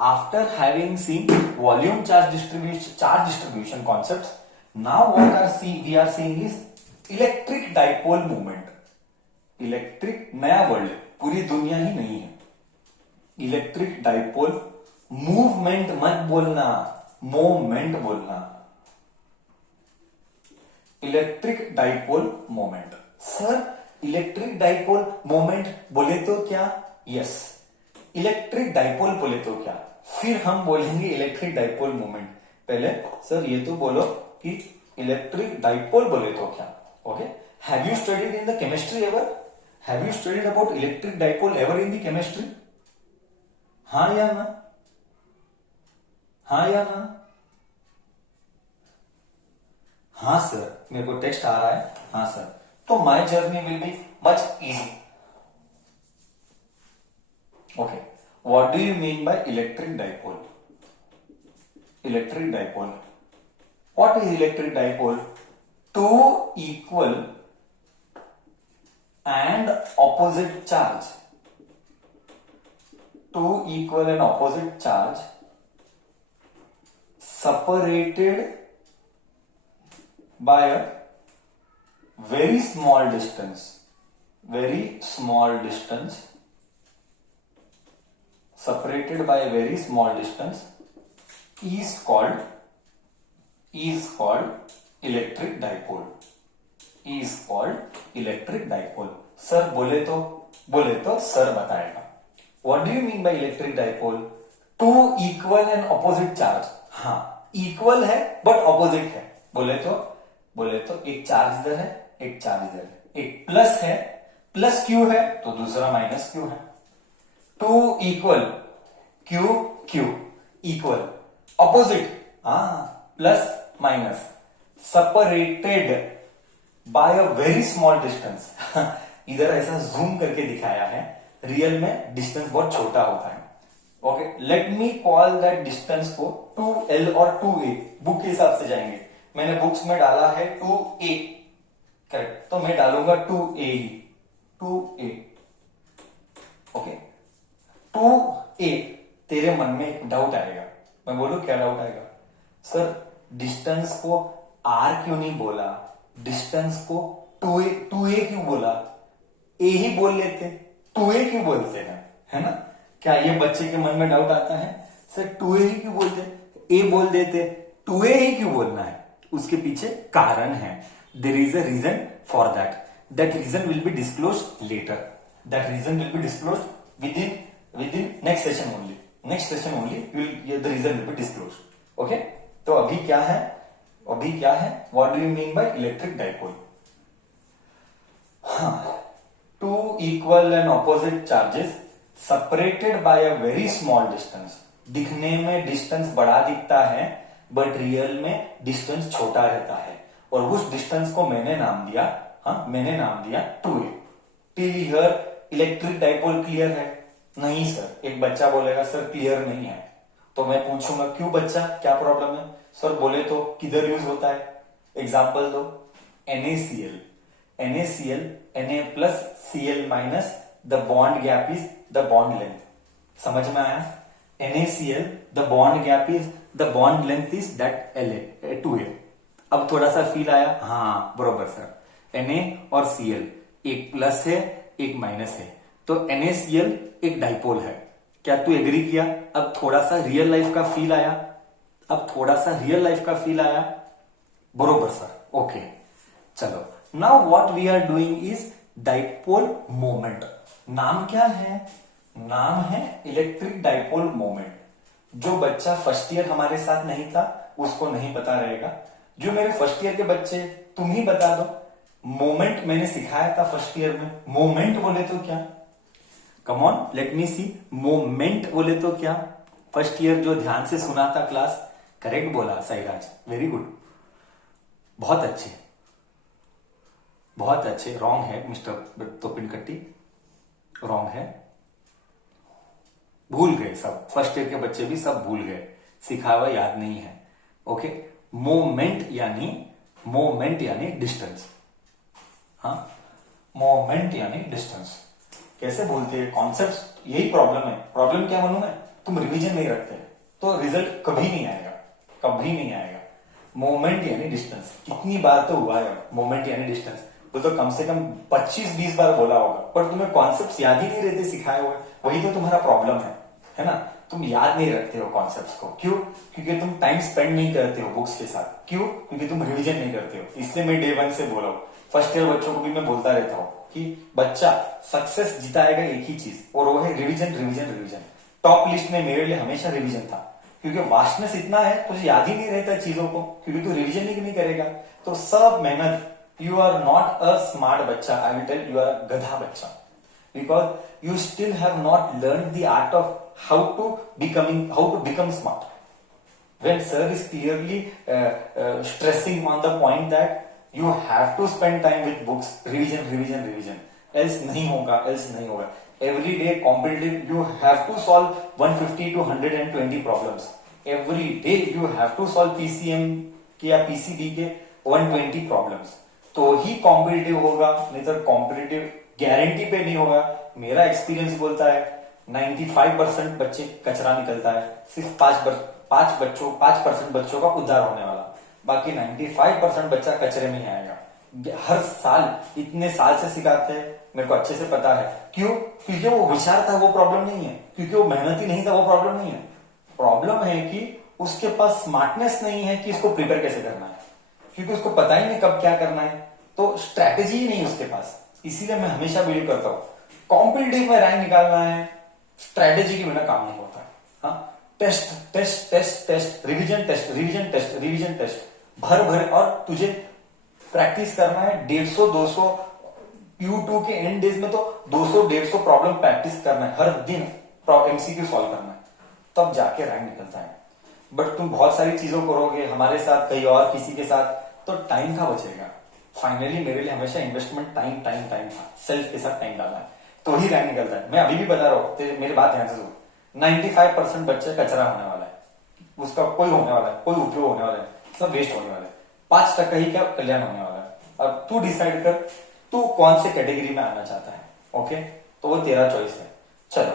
After having seen volume charge distribution concepts, now we are seeing is electric dipole moment. Electric नया world, पूरी दुनिया ही नहीं है. Electric dipole movement मत बोलना, मोमेंट बोलना. Electric dipole moment. Sir electric dipole moment बोले तो क्या? यस. इलेक्ट्रिक डाइपोल बोले तो क्या, फिर हम बोलेंगे इलेक्ट्रिक डाइपोल मोमेंट. पहले सर ये तो बोलो कि इलेक्ट्रिक डाइपोल बोले तो क्या. Okay. Have you studied in the chemistry ever? Have you studied about electric dipole ever in the chemistry? हाँ या ना? हाँ या ना? हाँ सर, मेरे को टेक्स्ट आ रहा है. हाँ सर. तो my journey will be much easy. Okay, what do you mean by electric dipole? Electric dipole. What is electric dipole? Two equal and opposite charge. Two equal and opposite charge separated by a very small distance. Very small distance. Separated by a very small distance is called electric dipole. Is called electric dipole. Sir बोले तो sir बताएगा. What do you mean by electric dipole? Two equal and opposite charge. हाँ, equal है but opposite है. बोले तो एक charge इधर है, एक चार्ज इधर है. एक प्लस है, प्लस क्यू है तो दूसरा माइनस क्यू है. Two equal Q equal opposite, plus minus, separated by a very small distance. इधर ऐसा जूम करके दिखाया है, रियल में डिस्टेंस बहुत छोटा होता है. Okay, let me call that distance को 2L और 2A. बुक के हिसाब से जाएंगे. मैंने बुक्स में डाला है 2A, करेक्ट, तो मैं डालूंगा 2A ही. 2A. Okay, 2A. तेरे मन में एक डाउट आएगा. मैं बोलूं क्या डाउट आएगा? सर डिस्टेंस को R क्यों नहीं बोला, डिस्टेंस को 2A क्यों बोला? A ही बोल लेते, 2A क्यों बोलते हैं, है ना? क्या ये बच्चे के मन में डाउट आता है? सर 2A ही क्यों बोलते, A बोल देते, 2A ही क्यों बोलना है? उसके पीछे कारण है. There is a reason for that. That reason will be disclosed later. That reason will be disclosed within next session only. Next session only the reason will be disclosed. Okay? तो अभी क्या है? What do you mean by electric dipole? हाँ, two equal and opposite charges separated by a very small distance. दिखने में distance बड़ा दिखता है बट रियल में डिस्टेंस छोटा रहता है. और उस डिस्टेंस को मैंने नाम दिया 2A. Till here electric dipole clear है? नहीं सर. एक बच्चा बोलेगा सर क्लियर नहीं है, तो मैं पूछूंगा क्यों बच्चा, क्या प्रॉब्लम है? सर बोले तो किधर यूज होता है? एग्जाम्पल दो. NaCl, Na plus Cl minus, the bond gap is the bond length. समझ में आया? NaCl, the bond gap is the bond length is that 2A. अब थोड़ा सा फील आया? हाँ बरोबर सर. Na और Cl, एक प्लस है एक माइनस है, तो NaCl एक डाइपोल है. क्या तू एग्री किया? अब थोड़ा सा रियल लाइफ का फील आया. बरोबर सर. ओके, चलो. Now what we are doing is dipole moment. नाम क्या है? नाम है इलेक्ट्रिक डाइपोल मोमेंट. जो बच्चा फर्स्ट ईयर हमारे साथ नहीं था उसको नहीं पता रहेगा. जो मेरे फर्स्ट ईयर के बच्चे, तुम ही बता दो. मोमेंट मैंने सिखाया था फर्स्ट ईयर में. मोमेंट बोले तो क्या? Come on, let me see. Moment बोले तो क्या? फर्स्ट ईयर जो ध्यान से सुना था क्लास, करेक्ट बोला साईराज, वेरी गुड, बहुत अच्छे. रॉन्ग है मिस्टर तोपिनकट्टी, रॉन्ग है. भूल गए सब, फर्स्ट ईयर के बच्चे भी सब भूल गए, सिखा हुआ याद नहीं है. ओके, मोमेंट यानी डिस्टेंस. हाँ, मोमेंट यानी डिस्टेंस. कैसे बोलते हैं? कॉन्सेप्ट, यही प्रॉब्लम है. प्रॉब्लम क्या बनू मैं? तुम रिवीजन नहीं रखते तो रिजल्ट कभी नहीं आएगा, कभी नहीं आएगा। मोमेंट यानी डिस्टेंस, कितनी बार तो हुआ है मोमेंट यानी डिस्टेंस, वो तो कम से कम 25-20 बार बोला होगा, पर तुम्हें कॉन्सेप्ट याद ही नहीं रहते सिखाए हुए, वही तो तुम्हारा प्रॉब्लम है ना। तुम याद नहीं रखते हो कॉन्सेप्ट्स को, क्यों? क्योंकि तुम टाइम स्पेंड नहीं करते हो बुक्स के साथ। क्यों? क्योंकि तुम रिवीजन नहीं करते हो। इसलिए मैं डे 1 से बोला हूं, फर्स्ट ईयर बच्चों को भी मैं बोलता रहता हूँ कि बच्चा सक्सेस जिताएगा एक ही चीज, और वो है revision revision revision. Top list में मेरे लिए हमेशा रिवीजन था, क्योंकि वास्टनेस इतना है तुझे याद ही नहीं रहता चीजों को, क्योंकि तू रिवीजन ही नहीं करेगा। तो सब मेहनत, you are not a smart बच्चा, I will tell, you are a गधा बच्चा, because you still have not learned the art of how to become smart. When sir is clearly stressing on the point that you have to spend time with books, revision, else नहीं होगा. Every day competitive, you have to solve 150 to 120 problems. Every day you have to solve PCM के या PCB के 120 problems. तो ही competitive होगा, नहीं तो competitive guarantee पे नहीं होगा। मेरा एक्सपीरियंस बोलता है 95% बच्चे कचरा निकलता है, सिर्फ 5% बच्चों का उद्धार होने वाला, बाकी 95% बच्चा कचरे में ही आएगा। हर साल इतने साल से सिखाते हैं, मेरे को अच्छे से पता है। क्यों? क्योंकि वो होशियार था, वो प्रॉब्लम नहीं है। क्योंकि वो मेहनती नहीं था, वो प्रॉब्लम नहीं है। प्रॉब्लम है कि उसके पास स्मार्टनेस नहीं है कि इसको प्रिपेयर कैसे करना है, क्योंकि उसको पता ही नहीं कब क्या करना है, तो स्ट्रैटेजी ही नहीं उसके पास। इसीलिए मैं हमेशा बिलीव करता हूं कॉम्पिटिटिव में रैंक निकालना है, स्ट्रैटेजी के बिना काम नहीं होता। हाँ, टेस्ट, रिवीजन टेस्ट भर और तुझे प्रैक्टिस करना है। 150-200 Q2 के एंड डेज में तो 200-150 प्रॉब्लम प्रैक्टिस करना है, हर दिन एमसीक्यू सॉल्व करना है, तब जाके रैंक निकलता है। बट तुम बहुत सारी चीजों करोगे हमारे साथ, कहीं और किसी के साथ, तो टाइम का बचेगा। फाइनली मेरे लिए हमेशा इन्वेस्टमेंट टाइम था, सेल्फ के साथ टाइम डालना है, तो ही रैंक निकलता है। मैं अभी भी बता रहा हूं, मेरी बात ध्यान से सुन, 95% बच्चे कचरा होने वाला है, उसका कोई होने वाला है, कोई उपयोग होने वाला है, सब वेस्ट होने वाला है। 5% ही क्या कल्याण होने वाला है। अब तू डिसाइड कर तू कौन से कैटेगरी में आना चाहता है। ओके, तो वो तेरा चॉइस है। चलो,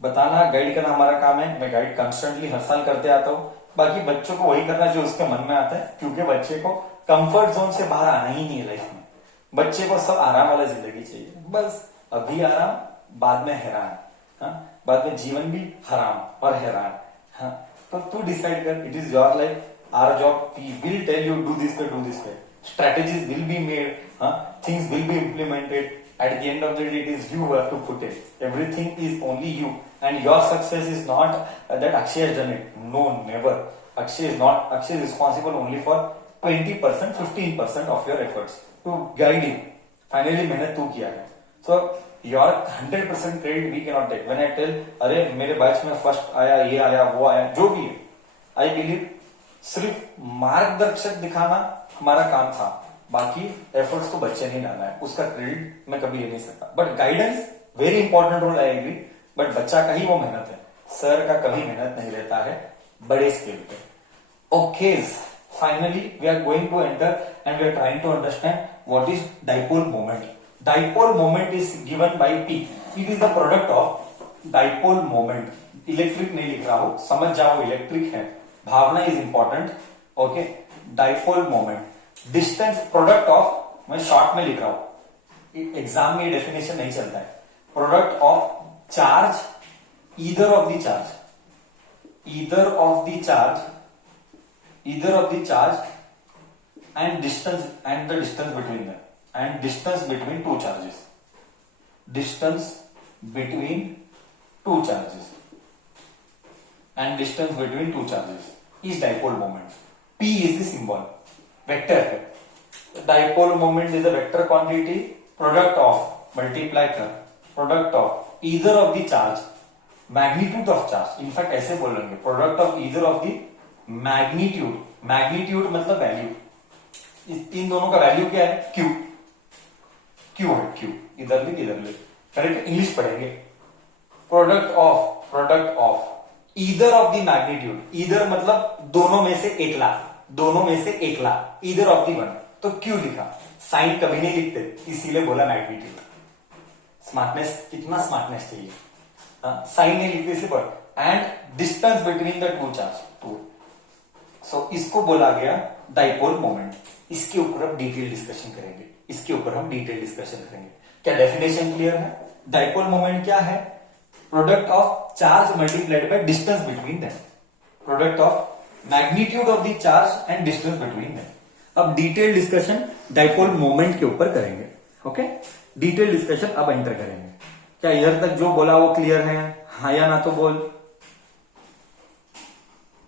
बताना, गाइड करना हमारा काम है। मैं गाइड कंस्टेंटली हर साल करते आता हूँ। बाकी बच्चों को वही करना जो उसके मन में आता है, क्योंकि बच्चे को कंफर्ट जोन से बाहर आना ही नहीं है लाइफ में। बच्चे को सब आराम वाला जिंदगी चाहिए, बस अभी आराम, बाद में हैरान। हाँ, बाद में जीवन भी हराम और हैरान। हाँ, तो तू डिसाइड कर, it is your life, our job, we will tell you do this way, strategies will be made, things will be implemented. At the end of the day, it is you who have to put it. Everything is only you, and your success is not that Akshay has done it. No, never. Akshay is responsible only for 20%, 15% of your efforts to guide you. Finally, मेहनत तू किया है, so your 100% credit we cannot take. When I tell, अरे मेरे batch में first आया, ये आया, वो आया, जो भी है, I believe सिर्फ मार्गदर्शक दिखाना हमारा काम था, बाकी एफर्ट्स तो बच्चे नहीं डालना है, उसका क्रेडिट मैं कभी ले नहीं सकता। But guidance very important role, I agree, but बच्चा का ही वो मेहनत है, सर का कभी मेहनत नहीं रहता है बड़े स्केल पे। Okay, finally we are going to enter and we are trying to understand what is dipole moment. Dipole moment is given by P, it is the product of dipole moment. Electric नहीं लिख रहा हूं, समझ जाओ electric है, भावना is important. Okay, dipole moment, distance product of, मैं short में लिख रहा हूं, एग्जाम में डेफिनेशन नहीं चलता है, product of charge, either of the charge and distance and the distance between them, and distance between two charges, and distance between two charges is dipole moment. P is the symbol, vector है, dipole moment is a vector quantity, product of, multiply कर, product of either of the charge, magnitude of charge, in fact ऐसे बोलेंगे, product of either of the magnitude मतलब value, इन दोनों का value क्या है, Q है, Q इधर ले, करेक्ट, इंग्लिश पढ़ेंगे, product of either of the magnitude, either मतलब दोनों में से एक ला, ईदर ऑफ द वन, तो क्यों लिखा, साइन कभी नहीं लिखते, इसीलिए बोला मैग्नीट्यूड। स्मार्टनेस, कितना स्मार्टनेस चाहिए, साइन नहीं लिखते, इसलिए and distance between the two charge two. So इसको बोला गया डाइपोल मोमेंट। इसके ऊपर हम डिटेल डिस्कशन करेंगे, इसके ऊपर हम डिटेल डिस्कशन करेंगे। क्या डेफिनेशन क्लियर है? डाइपोल मोमेंट क्या है? Product of charge multiplied by distance between them, product of magnitude of the charge and distance between them. अब डिटेल डिस्कशन डाइपोल मोमेंट के ऊपर करेंगे। ओके, डिटेल डिस्कशन अब एंटर करेंगे। क्या इधर तक जो बोला वो क्लियर है? हाँ या ना तो बोल।